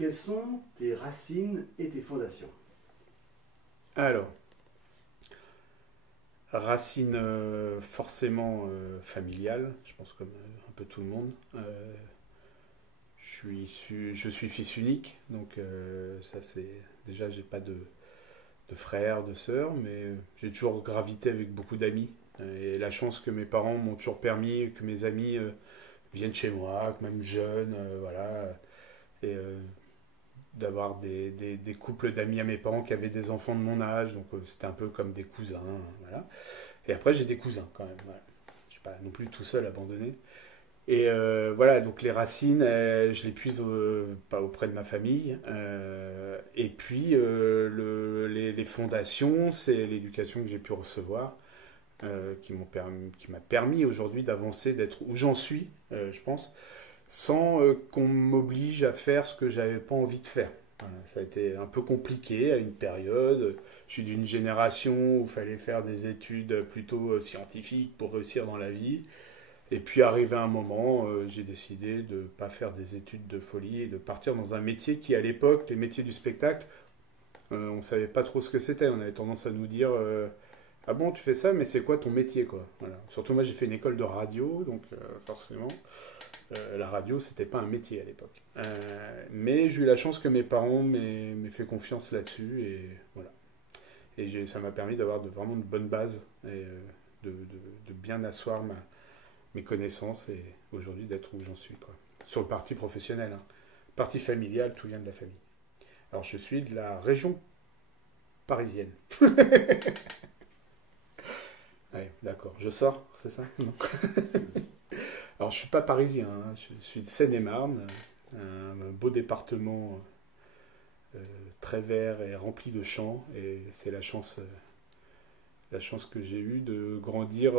Quelles sont tes racines et tes fondations? Alors, racine forcément familiale, je pense comme un peu tout le monde. Je suis fils unique, donc ça c'est déjà j'ai pas de frères, de sœurs, mais j'ai toujours gravité avec beaucoup d'amis. Et la chance que mes parents m'ont toujours permis que mes amis viennent chez moi, que même jeunes, voilà, et d'avoir des couples d'amis à mes parents qui avaient des enfants de mon âge, donc c'était un peu comme des cousins, voilà. Et après j'ai des cousins quand même, voilà. Je suis pas non plus tout seul abandonné. Et voilà, donc les racines, je les puise pas auprès de ma famille. Et puis les fondations, c'est l'éducation que j'ai pu recevoir, qui m'a permis aujourd'hui d'avancer, d'être où j'en suis, je pense, sans qu'on m'oblige à faire ce que j'avais pas envie de faire. Voilà, ça a été un peu compliqué à une période. Je suis d'une génération où il fallait faire des études plutôt scientifiques pour réussir dans la vie. Et puis arrivé un moment, j'ai décidé de ne pas faire des études de folie et de partir dans un métier qui, à l'époque, les métiers du spectacle, on ne savait pas trop ce que c'était. On avait tendance à nous dire ah bon, tu fais ça, mais c'est quoi ton métier quoi. Voilà. Surtout moi, j'ai fait une école de radio, donc forcément, la radio, c'était pas un métier à l'époque. Mais j'ai eu la chance que mes parents m'aient fait confiance là-dessus, et voilà. Et ça m'a permis d'avoir vraiment de bonnes bases et de bien asseoir mes connaissances et aujourd'hui d'être où j'en suis, quoi. Sur le parti professionnel, hein. Parti familial, tout vient de la famille. Alors je suis de la région parisienne. Ouais, d'accord. Je sors, c'est ça? Non. Alors je suis pas parisien, hein. Je suis de Seine-et-Marne, un beau département très vert et rempli de champs. Et c'est la chance que j'ai eue de grandir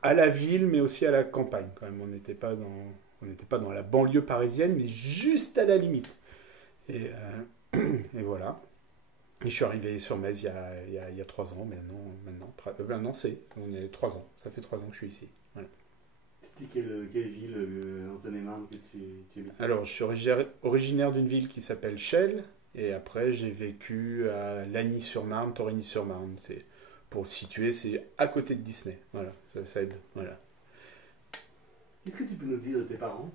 à la ville, mais aussi à la campagne. Quand même, on n'était pas dans la banlieue parisienne, mais juste à la limite. Et, et voilà. Et je suis arrivé sur Metz il y a 3 ans, maintenant on est 3 ans. Ça fait 3 ans que je suis ici. Voilà. C'était quelle ville en Seine-et-Marne que tu vécu? Alors, je suis originaire d'une ville qui s'appelle Chelles, et après j'ai vécu à Lagny-sur-Marne, Torigny-sur-Marne. Pour le situer, c'est à côté de Disney. Voilà, ça aide. Voilà. Qu'est-ce que tu peux nous dire de tes parents?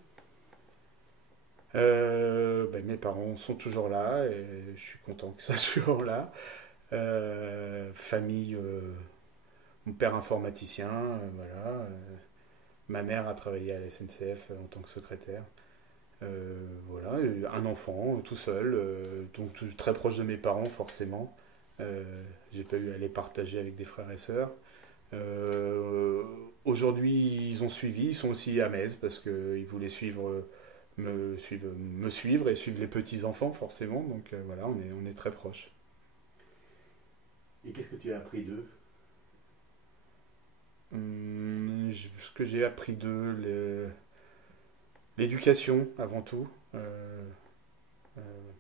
Ben, mes parents sont toujours là et je suis content qu'ils soient toujours là. Famille, mon père informaticien, voilà. Ma mère a travaillé à la SNCF en tant que secrétaire. Voilà, un enfant tout seul, donc très proche de mes parents forcément. J'ai pas eu à les partager avec des frères et sœurs. Euh, Aujourd'hui, ils ont suivi, ils sont aussi à Metz parce qu'ils voulaient me suivre et suivre les petits enfants forcément. Donc voilà, on est très proches. Et qu'est-ce que tu as appris d'eux? Ce que j'ai appris d'eux, l'éducation avant tout. Euh,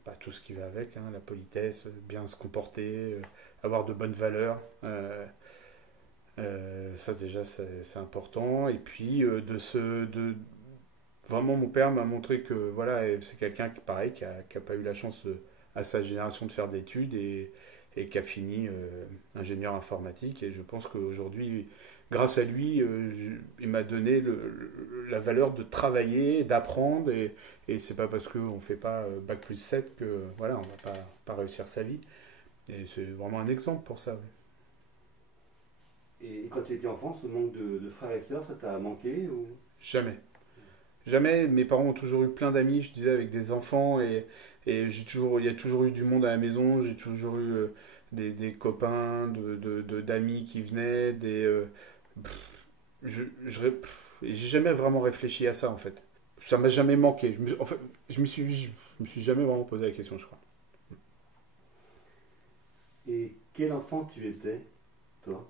Pas tout ce qui va avec, hein, la politesse, bien se comporter, avoir de bonnes valeurs. Ça déjà c'est important. Et puis vraiment mon père m'a montré que voilà, c'est quelqu'un qui pareil qui a pas eu la chance à sa génération de faire d'études et qui a fini ingénieur informatique. Et je pense qu'aujourd'hui, grâce à lui, il m'a donné la valeur de travailler, d'apprendre. Et c'est pas parce qu'on fait pas bac+7 que voilà, on va pas réussir sa vie. Et c'est vraiment un exemple pour ça. Et quand tu étais enfant, ce manque de frères et sœurs, ça t'a manqué ou... Jamais. Jamais. Mes parents ont toujours eu plein d'amis, je disais, avec des enfants. Et il y a toujours eu du monde à la maison. J'ai toujours eu des copains, d'amis qui venaient. J'ai jamais vraiment réfléchi à ça, en fait. Ça m'a jamais manqué. En fait, je me suis jamais vraiment posé la question, je crois. Et quel enfant tu étais, toi?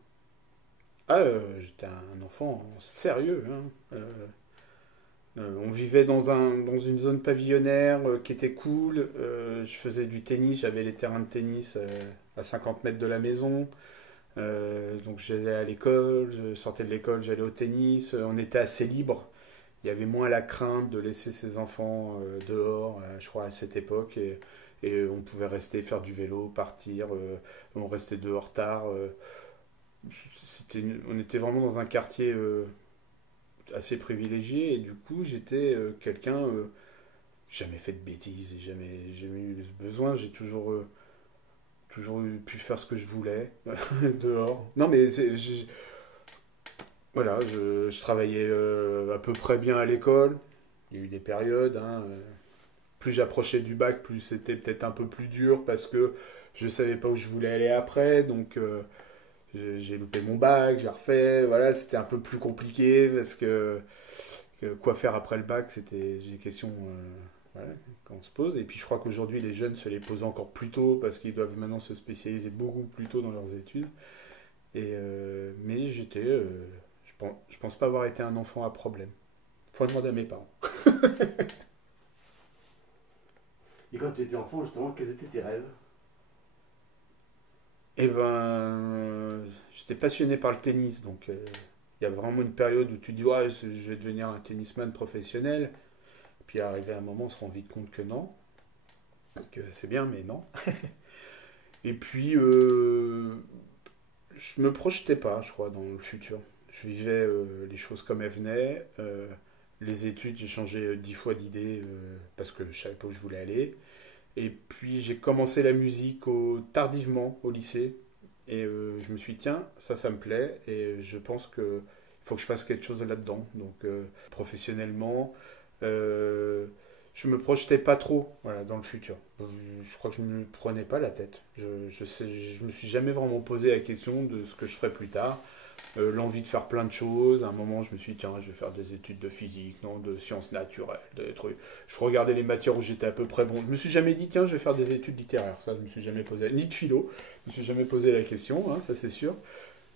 Ah, j'étais un enfant sérieux, hein. On vivait dans une zone pavillonnaire qui était cool. Je faisais du tennis, j'avais les terrains de tennis à 50 mètres de la maison. Donc j'allais à l'école, je sortais de l'école, j'allais au tennis. On était assez libre. il y avait moins la crainte de laisser ses enfants dehors, je crois, à cette époque. Et on pouvait rester faire du vélo, partir, on restait dehors tard. On était vraiment dans un quartier assez privilégié et du coup j'étais quelqu'un, jamais fait de bêtises, jamais eu besoin, j'ai toujours pu faire ce que je voulais dehors. Non mais voilà, je travaillais à peu près bien à l'école, il y a eu des périodes, hein, plus j'approchais du bac, plus c'était peut-être un peu plus dur parce que je savais pas où je voulais aller après, donc j'ai loupé mon bac, j'ai refait, voilà, c'était un peu plus compliqué parce que quoi faire après le bac, c'était des questions voilà, qu'on se pose. Et puis je crois qu'aujourd'hui les jeunes se les posent encore plus tôt parce qu'ils doivent maintenant se spécialiser beaucoup plus tôt dans leurs études. Mais je pense pas avoir été un enfant à problème. Faut demander à mes parents. Et quand tu étais enfant, justement, quels étaient tes rêves? Eh ben, j'étais passionné par le tennis, donc il y a vraiment une période où tu dis ouais, je vais devenir un tennisman professionnel. Puis arrivé à un moment, on se rend vite compte que non, que c'est bien, mais non. Et puis je me projetais pas, je crois, dans le futur. Je vivais les choses comme elles venaient. Les études, j'ai changé 10 fois d'idée parce que je savais pas où je voulais aller. Et puis j'ai commencé la musique tardivement au lycée. Et je me suis dit, tiens, ça me plaît. Et je pense qu'il faut que je fasse quelque chose là-dedans. Donc professionnellement, je me projetais pas trop voilà, dans le futur. Je crois que je ne me prenais pas la tête. Je me suis jamais vraiment posé la question de ce que je ferais plus tard. L'envie de faire plein de choses. À un moment, je me suis dit, tiens, je vais faire des études de physique, non, de sciences naturelles, des trucs. Je regardais les matières où j'étais à peu près bon. Je me suis jamais dit, tiens, je vais faire des études littéraires. Ça, je me suis jamais posé, ni de philo. Je me suis jamais posé la question, hein, ça c'est sûr.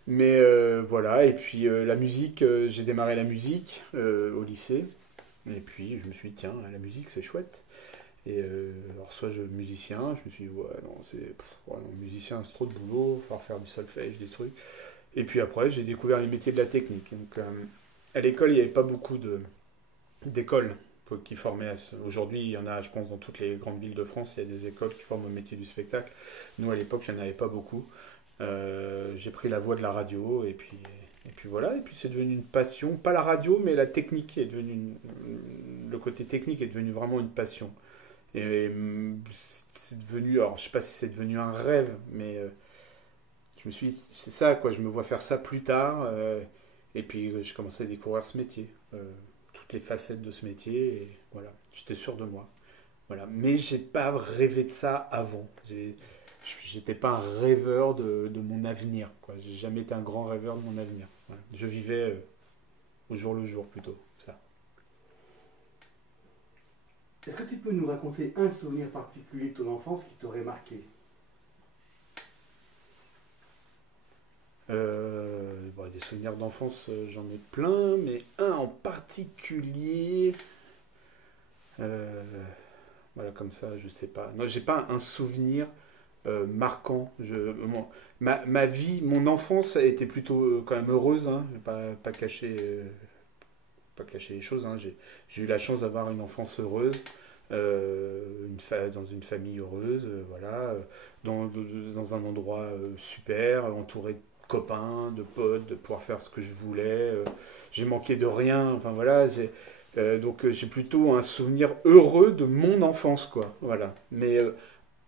Mais voilà. Et puis la musique, j'ai démarré la musique au lycée. Et puis je me suis dit, tiens, la musique, c'est chouette. Et alors, soit musicien, je me suis dit, ouais, non, ouais, non, musicien, c'est trop de boulot, il faut faire du solfège, des trucs. Et puis après, j'ai découvert les métiers de la technique. Donc, à l'école, il n'y avait pas beaucoup d'écoles qui formaient à ce. Aujourd'hui, il y en a, je pense, dans toutes les grandes villes de France, il y a des écoles qui forment au métier du spectacle. Nous, à l'époque, il n'y en avait pas beaucoup. J'ai pris la voie de la radio et puis voilà. Et puis c'est devenu une passion. Pas la radio, mais la technique est devenue. Le côté technique est devenu vraiment une passion. Et c'est devenu. Alors, je sais pas si c'est devenu un rêve, mais. Je me suis dit, c'est ça, quoi, je me vois faire ça plus tard. Et puis, je commençais à découvrir ce métier, toutes les facettes de ce métier. Et voilà, j'étais sûr de moi. Voilà. Mais j'ai pas rêvé de ça avant. J'étais pas un rêveur de mon avenir, quoi. J'ai jamais été un grand rêveur de mon avenir. Voilà. Je vivais au jour le jour, plutôt, ça. Est-ce que tu peux nous raconter un souvenir particulier de ton enfance qui t'aurait marqué? Bon, des souvenirs d'enfance, j'en ai plein, mais un en particulier, euh, voilà, comme ça, je sais pas. Non, j'ai pas un souvenir marquant. Ma vie, mon enfance a été plutôt quand même heureuse, hein. Je vais pas cacher les choses, hein. J'ai eu la chance d'avoir une enfance heureuse, dans une famille heureuse, voilà, dans un endroit super, entouré de copains, de potes, de pouvoir faire ce que je voulais. J'ai manqué de rien. Enfin voilà, donc j'ai plutôt un souvenir heureux de mon enfance, quoi. Voilà. Mais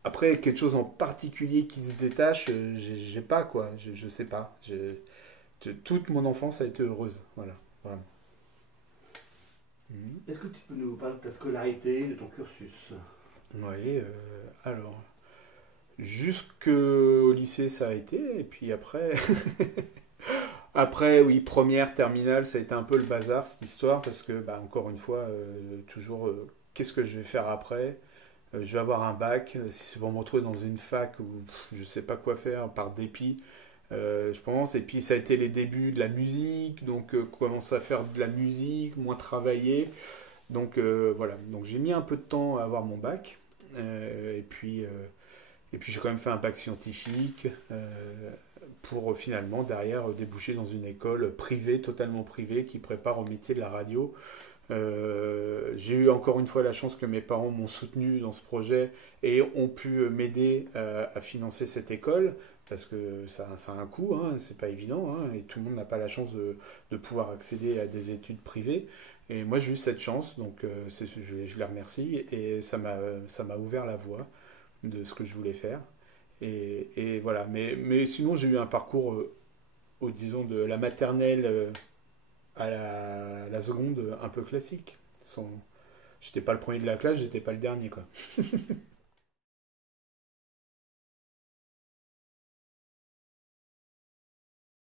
après quelque chose en particulier qui se détache, j'ai pas quoi. Je sais pas. Toute mon enfance a été heureuse. Voilà. Vraiment. Mhm. Est-ce que tu peux nous parler de ta scolarité, de ton cursus? Oui. Alors. Jusqu'au lycée, ça a été, et puis après, après, oui, première, terminale, ça a été un peu le bazar cette histoire, parce que, bah, encore une fois, toujours, qu'est-ce que je vais faire après? Je vais avoir un bac, si c'est pour me retrouver dans une fac où je sais pas quoi faire, par dépit, je pense, et puis ça a été les débuts de la musique, donc commencer à faire de la musique, moins travailler, donc voilà, donc j'ai mis un peu de temps à avoir mon bac, et puis. Et puis j'ai quand même fait un bac scientifique pour finalement derrière déboucher dans une école privée, totalement privée, qui prépare au métier de la radio. J'ai eu encore une fois la chance que mes parents m'ont soutenu dans ce projet et ont pu m'aider à financer cette école, parce que ça a un coût, hein, c'est pas évident, hein, et tout le monde n'a pas la chance de pouvoir accéder à des études privées. Et moi j'ai eu cette chance, donc je les remercie, et ça m'a ouvert la voie de ce que je voulais faire. Et voilà, mais sinon j'ai eu un parcours, disons, de la maternelle à la seconde un peu classique. J'étais pas le premier de la classe, j'étais pas le dernier, quoi.